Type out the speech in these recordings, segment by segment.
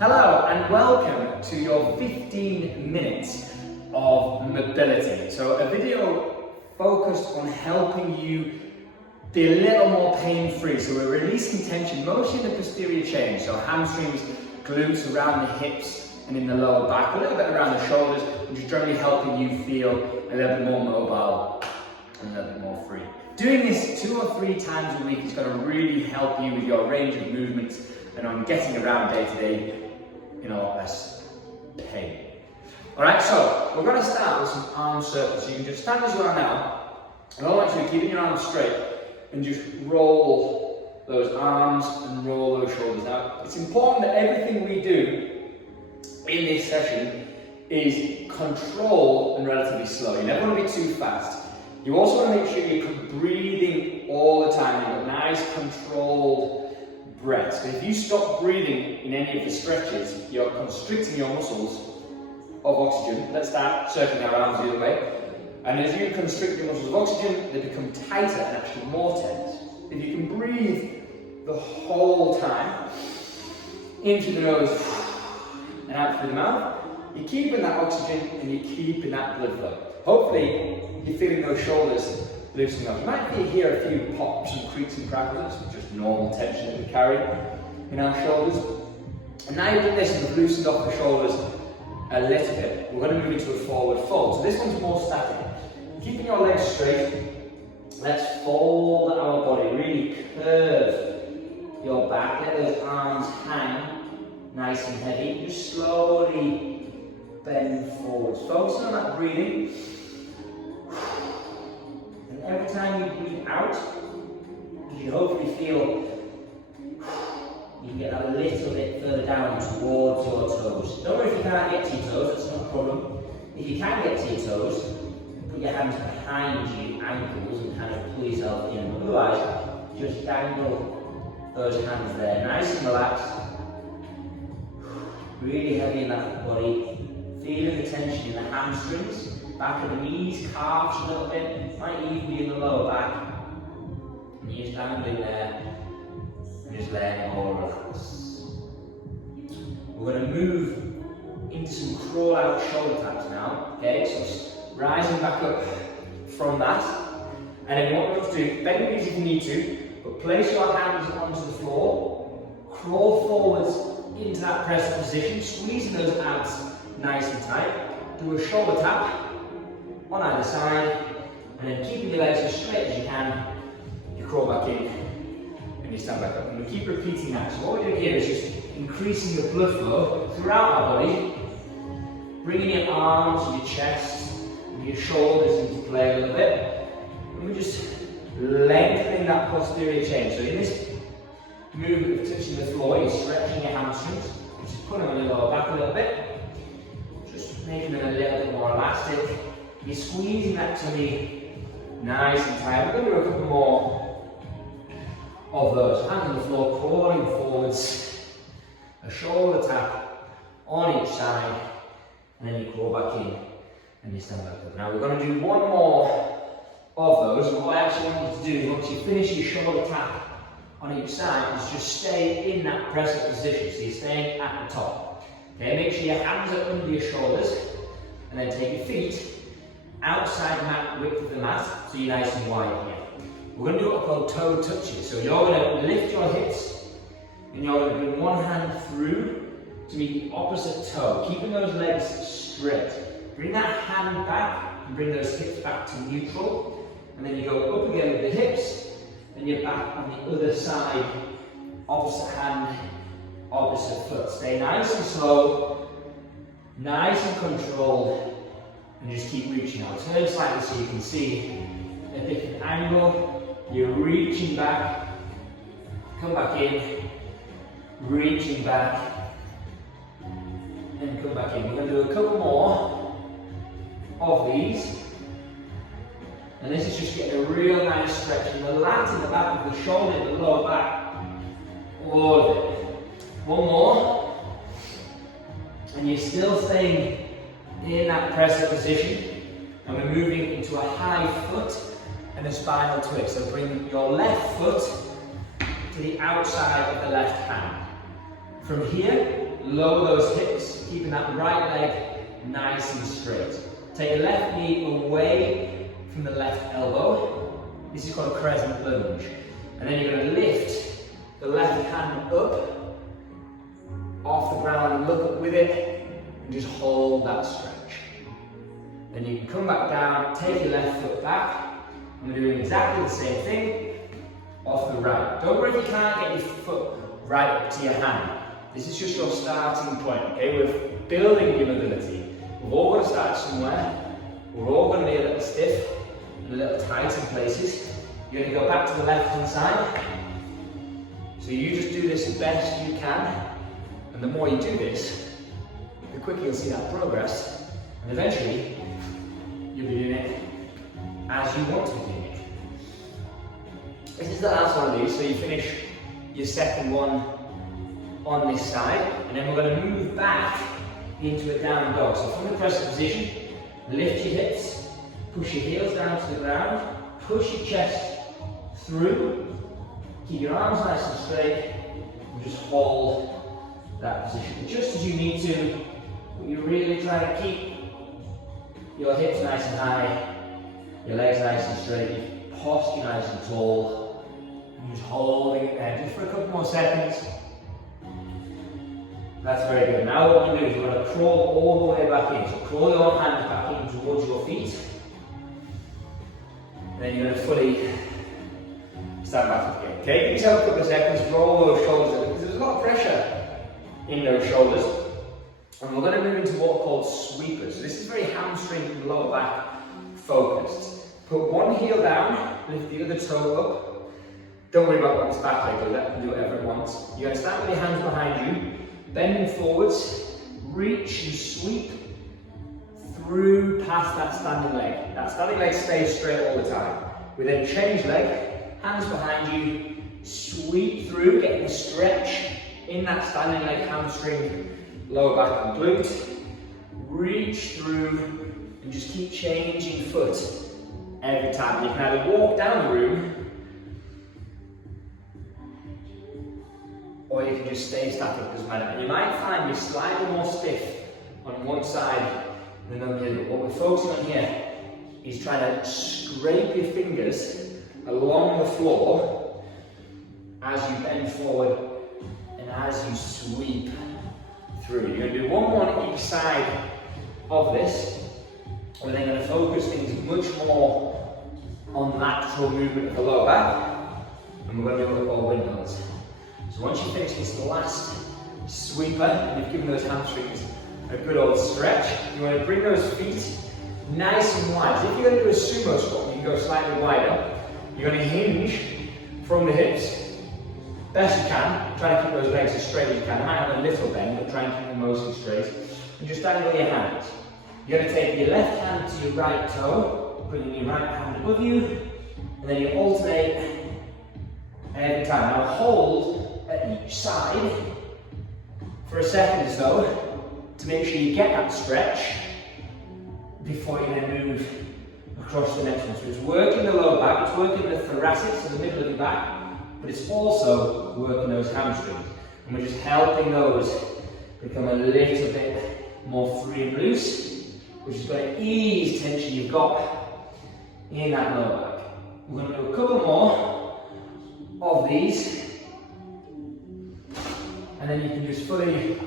Hello and welcome to your 15 minutes of mobility. So a video focused on helping you be a little more pain-free. So we're releasing tension mostly in the posterior chain, so hamstrings, glutes, around the hips and in the lower back, a little bit around the shoulders, and just generally helping you feel a little bit more mobile and a little bit more free. Doing this 2 or 3 times a week is going to really help you with your range of movements and on getting around day to day in a lot less pain. Alright, so we're going to start with some arm circles. So you can just stand as you are now, and all I want you to keeping your arms straight and just roll those arms and roll those shoulders. Now, it's important that everything we do in this session is controlled and relatively slow. You never want to be too fast. You also want to make sure you're breathing all the time. You've got nice controlled breaths. So if you stop breathing in any of the stretches, you're constricting your muscles of oxygen. Let's start circling our arms the other way. And as you constrict your muscles of oxygen, they become tighter and actually more tense. If you can breathe the whole time, in through the nose and out through the mouth, you're keeping that oxygen and you're keeping that blood flow. Hopefully, you're feeling those shoulders loosening up. You might hear a few pops and creaks and crackles, just normal tension that we carry in our shoulders. And now you've done this and we've loosened off the shoulders a little bit, we're going to move into a forward fold. So this one's more static. Keeping your legs straight, let's fold our body, really curve your back, let those arms hang nice and heavy. Just slowly bend forwards. Focusing on that breathing. And every time you breathe out, you should hopefully feel you can get that a little bit further down towards your toes. Don't worry if you can't get to your toes, that's not a problem. If you can get to your toes, put your hands behind your ankles and kind of pull yourself in. Otherwise, just dangle those hands there, nice and relaxed. Really heavy in that body. Feeling the tension in the hamstrings, back of the knees, calves a little bit, might even be in the lower back. And you're just dangling there. And just letting it all relax. We're going to move into some crawl out shoulder taps now. Okay, so rising back up from that. And then what we're going to do, bend your knees if you need to, but place your hands onto the floor, crawl forwards into that press position, squeezing those abs nice and tight. Do a shoulder tap on either side, and then keeping your legs as straight as you can, you crawl back in. And you stand back up. And we keep repeating that. So what we're doing here is just increasing the blood flow throughout our body, bringing your arms, your chest, and your shoulders into play a little bit. And we're just lengthening that posterior chain. So in this movement of touching the floor, you're stretching your hamstrings, just putting them on the lower back a little bit, just making them a little bit more elastic. You're squeezing that tummy nice and tight. We're going to do a couple more of those. Hands on the floor, crawling forwards, a shoulder tap on each side, and then you crawl back in and you stand back up. Now we're going to do one more of those, and what I actually want you to do is once you finish your shoulder tap on each side, is just stay in that press-up position, so you're staying at the top. Okay, make sure your hands are under your shoulders, and then take your feet outside mat width of the mat, so you're nice and wide here. We're going to do what we call toe touches. So you're going to lift your hips and you're going to bring one hand through to meet the opposite toe, keeping those legs straight. Bring that hand back and bring those hips back to neutral. And then you go up again with the hips and you're back on the other side, opposite hand, opposite foot. Stay nice and slow, nice and controlled, and just keep reaching out. Turn slightly so you can see a different angle. You're reaching back, come back in, reaching back, and come back in. We're going to do a couple more of these. And this is just getting a real nice stretch in the lat, in the back of the shoulder, the lower back, all of it. One more. And you're still staying in that press-up position. And we're moving into a high foot and a spinal twist. So bring your left foot to the outside of the left hand. From here, lower those hips, keeping that right leg nice and straight. Take your left knee away from the left elbow. This is called a crescent lunge. And then you're going to lift the left hand up off the ground and look up with it and just hold that stretch. Then you can come back down, take your left foot back, and we're doing exactly the same thing off the right. Don't worry if you can't get your foot right up to your hand. This is just your starting point, okay? We're building your mobility. We've all got to start somewhere. We're all going to be a little stiff and a little tight in places. You're going to go back to the left hand side. So you just do this as best you can. And the more you do this, the quicker you'll see that progress. And eventually, you'll be doing it as you want to be doing it. This is the last one of these, so you finish your second one on this side, and then we're going to move back into a down dog. So from the crescent position, lift your hips, push your heels down to the ground, push your chest through, keep your arms nice and straight, and just hold that position. Just as you need to, but you're really trying to keep your hips nice and high, your legs nice and straight, your posture nice and tall, and just holding it there just for a couple more seconds. That's very good. Now what we're going to do is we're going to crawl all the way back in. So crawl your hands back in towards your feet. And then you're going to fully stand back up again. Okay, give yourself a couple of seconds, roll those shoulders because there's a lot of pressure in those shoulders. And we're going to move into what are called sweepers. So this is very hamstring and lower back focused. Put one heel down, lift the other toe up. Don't worry about what this back leg does, let them do whatever it wants. You're going to stand with your hands behind you, bending forwards, reach and sweep through past that standing leg. That standing leg stays straight all the time. We then change leg, hands behind you, sweep through, getting a stretch in that standing leg, hamstring, lower back and glute. Reach through and just keep changing foot every time. You can either walk down the room or you can just stay static, doesn't matter. And you might find you're slightly more stiff on one side than on the other. What we're focusing on here is trying to scrape your fingers along the floor as you bend forward and as you sweep through. You're going to do one more on each side of this. We're then going to focus things much more on lateral movement of the lower back, and we're going to do what we call windmills. So once you finish this last sweeper, and you've given those hamstrings a good old stretch, you want to bring those feet nice and wide. So if you're going to do a sumo squat, you can go slightly wider. You're going to hinge from the hips, best you can. Try to keep those legs as straight as you can. You might have a little bend, but try and keep them mostly straight. And just dangle your hands. You're going to take your left hand to your right toe, bringing your right hand above you, and then you alternate every time. Now hold at each side for a second or so to make sure you get that stretch before you then move across the next one. So it's working the lower back, it's working the thoracic, so the middle of your back, but it's also working those hamstrings. And we're just helping those become a little bit more free and loose, which is going to ease tension you've got in that lower back. We're going to do a couple more of these, and then you can just fully,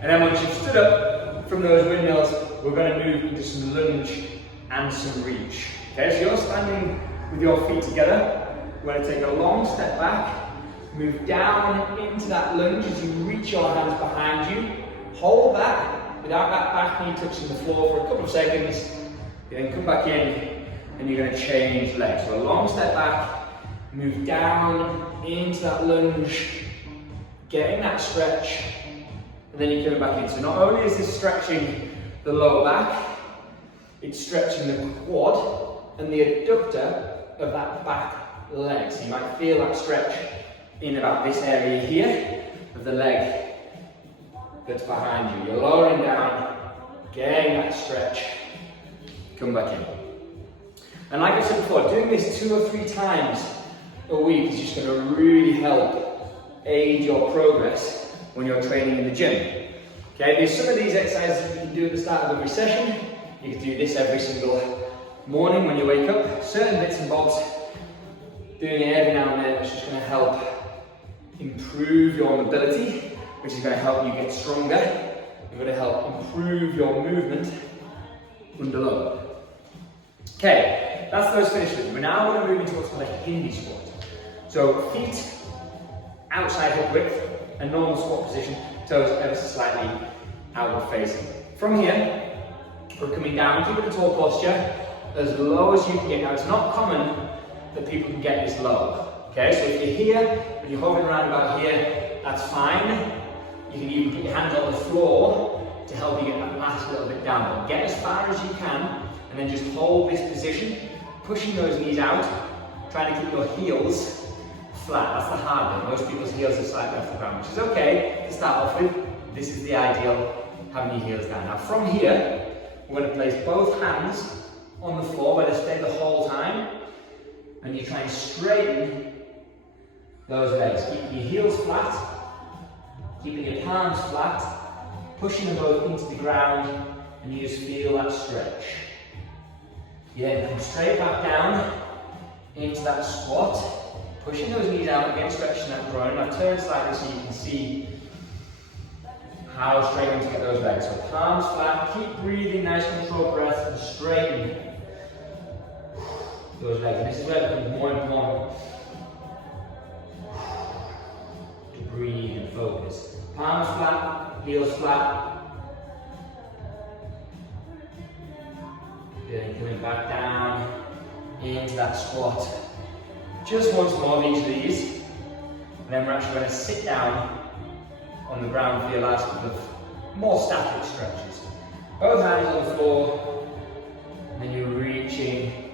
and then once you've stood up from those windmills, we're going to move into some lunge and some reach. Okay, so you're standing with your feet together. We're going to take a long step back, move down into that lunge as you reach your hands behind you. Hold that without that back knee touching the floor for a couple of seconds. You then come back in and you're going to change legs. So a long step back, move down into that lunge, getting that stretch, and then you're coming back in. So not only is this stretching the lower back, it's stretching the quad and the adductor of that back leg. So you might feel that stretch in about this area here of the leg that's behind you. You're lowering down, getting that stretch, come back in. And like I said before, doing this 2 or 3 times a week is just going to really help aid your progress when you're training in the gym. Okay, there's some of these exercises you can do at the start of every session. You can do this every single morning when you wake up. Certain bits and bobs, doing it every now and then, it's just going to help improve your mobility, which is going to help you get stronger. It's going to help improve your movement under load. Okay, that's those finished with. We're now going to move into what's called a Hindi squat. So feet outside hip width, a normal squat position, toes ever so slightly outward facing. From here, we're coming down, keep it a tall posture, as low as you can get. Now it's not common that people can get this low. Okay, so if you're here, and you're hovering around about here, that's fine. You can even put your hands on the floor to help you get that last little bit down. But get as far as you can, and then just hold this position, pushing those knees out, trying to keep your heels flat. That's the hard bit. Most people's heels are slightly off the ground, which is okay to start off with. This is the ideal, having your heels down. Now from here, we're going to place both hands on the floor where they stay the whole time, and you try and straighten those legs. Keeping your heels flat, keeping your palms flat, pushing them both into the ground, and you just feel that stretch. You then come straight back down into that squat, pushing those knees out, again stretching that groin. Now turn slightly so you can see how straight to get those legs. So palms flat, keep breathing, nice controlled breath, and straighten those legs. And this is where it becomes more important to breathe and focus. Palms flat, heels flat. Then coming back down into that squat. Just once more of each of these. And then we're actually going to sit down on the ground for your last couple of more static stretches. Both hands on the floor, and then you're reaching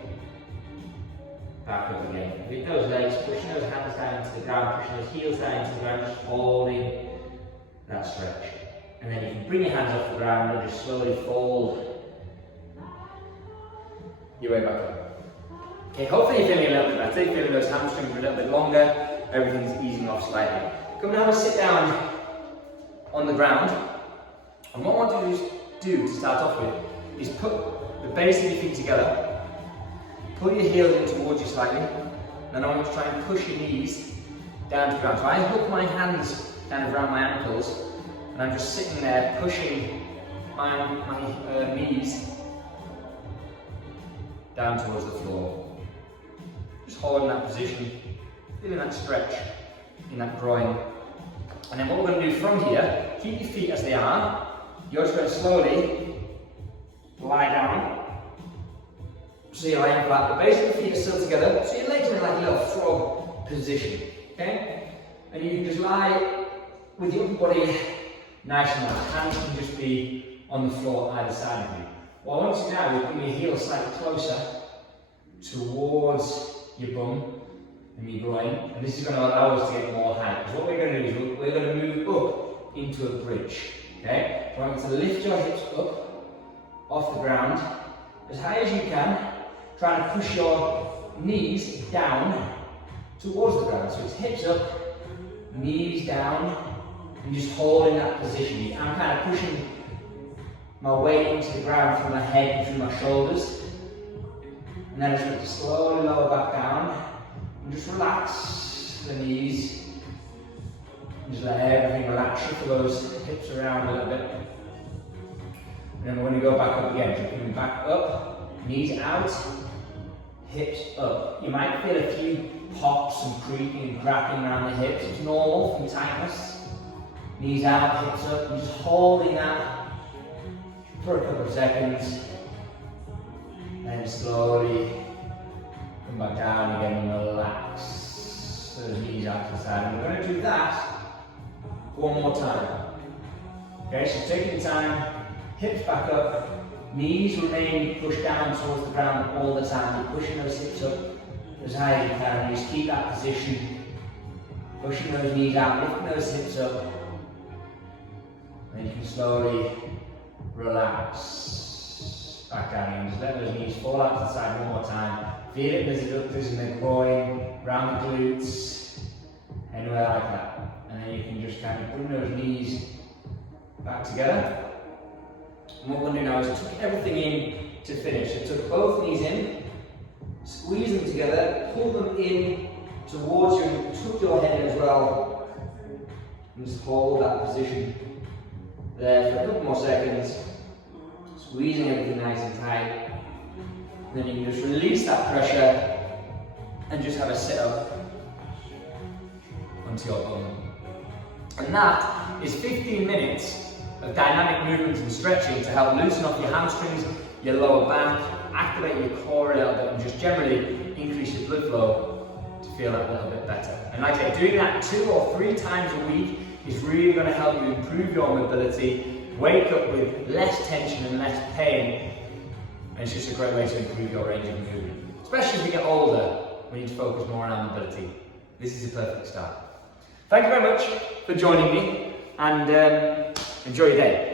back up again. With those legs, pushing those hands down into the ground, pushing those heels down into the ground, just holding that stretch. And then you can bring your hands off the ground and just slowly fold your way back up. Okay, hopefully you're feeling a little bit better, you're feeling those hamstrings a little bit longer, everything's easing off slightly. Come down and sit down on the ground, and what I want you to do to start off with is put the base of your feet together, pull your heels in towards you slightly, and then I want you to try and push your knees down to the ground. So I hook my hands down around my ankles, and I'm just sitting there pushing my knees down towards the floor. Just holding that position, feeling that stretch in that groin. And then what we're going to do from here, keep your feet as they are. You're just going to slowly lie down. So you're lying flat, the base of the feet are still together, so your legs are in like a little frog position. Okay? And you can just lie with your body nice and flat. Hands can just be on the floor either side of you. What I want you to now is bring your heels slightly closer towards your bum and your groin, and this is going to allow us to get more height. Because what we're going to do is we're going to move up into a bridge. Okay? So I want you to lift your hips up off the ground as high as you can, trying to push your knees down towards the ground. So it's hips up, knees down, and just holding that position. I'm kind of pushing my weight into the ground from my head and through my shoulders. And then I just want to slowly lower back down and just relax the knees. And just let everything relax, shift those hips around a little bit. And then we're going to go back up again. So coming back up, knees out, hips up. You might feel a few pops and creaking and cracking around the hips. It's normal from tightness. Knees out, hips up, and just holding that for a couple of seconds. And slowly come back down again and relax those knees out to the side. And we're going to do that one more time. Okay, so taking the time, hips back up, knees remain pushed down towards the ground all the time. You're pushing those hips up as high as you can, and just keep that position. Pushing those knees out, lifting those hips up. And you can slowly relax back down again. Just let those knees fall out to the side one more time. Feel it as it does in the groin, round the glutes, anywhere like that. And And then you can just kind of bring those knees back together. And what we'll do now is tuck everything in to finish. So tuck both knees in, squeeze them together, pull them in towards you, and tuck your head in as well. And just hold that position there for a couple more seconds, squeezing everything nice and tight. And then you can just release that pressure and just have a sit up onto your bum. And that is 15 minutes of dynamic movements and stretching to help loosen up your hamstrings, your lower back, activate your core a little bit, and just generally increase your blood flow to feel that little bit better. And like I say, doing that 2 or 3 times a week is really going to help you improve your mobility, wake up with less tension and less pain, and it's just a great way to improve your range of movement. Especially as we get older, we need to focus more on our mobility. This is a perfect start. Thank you very much for joining me, and enjoy your day.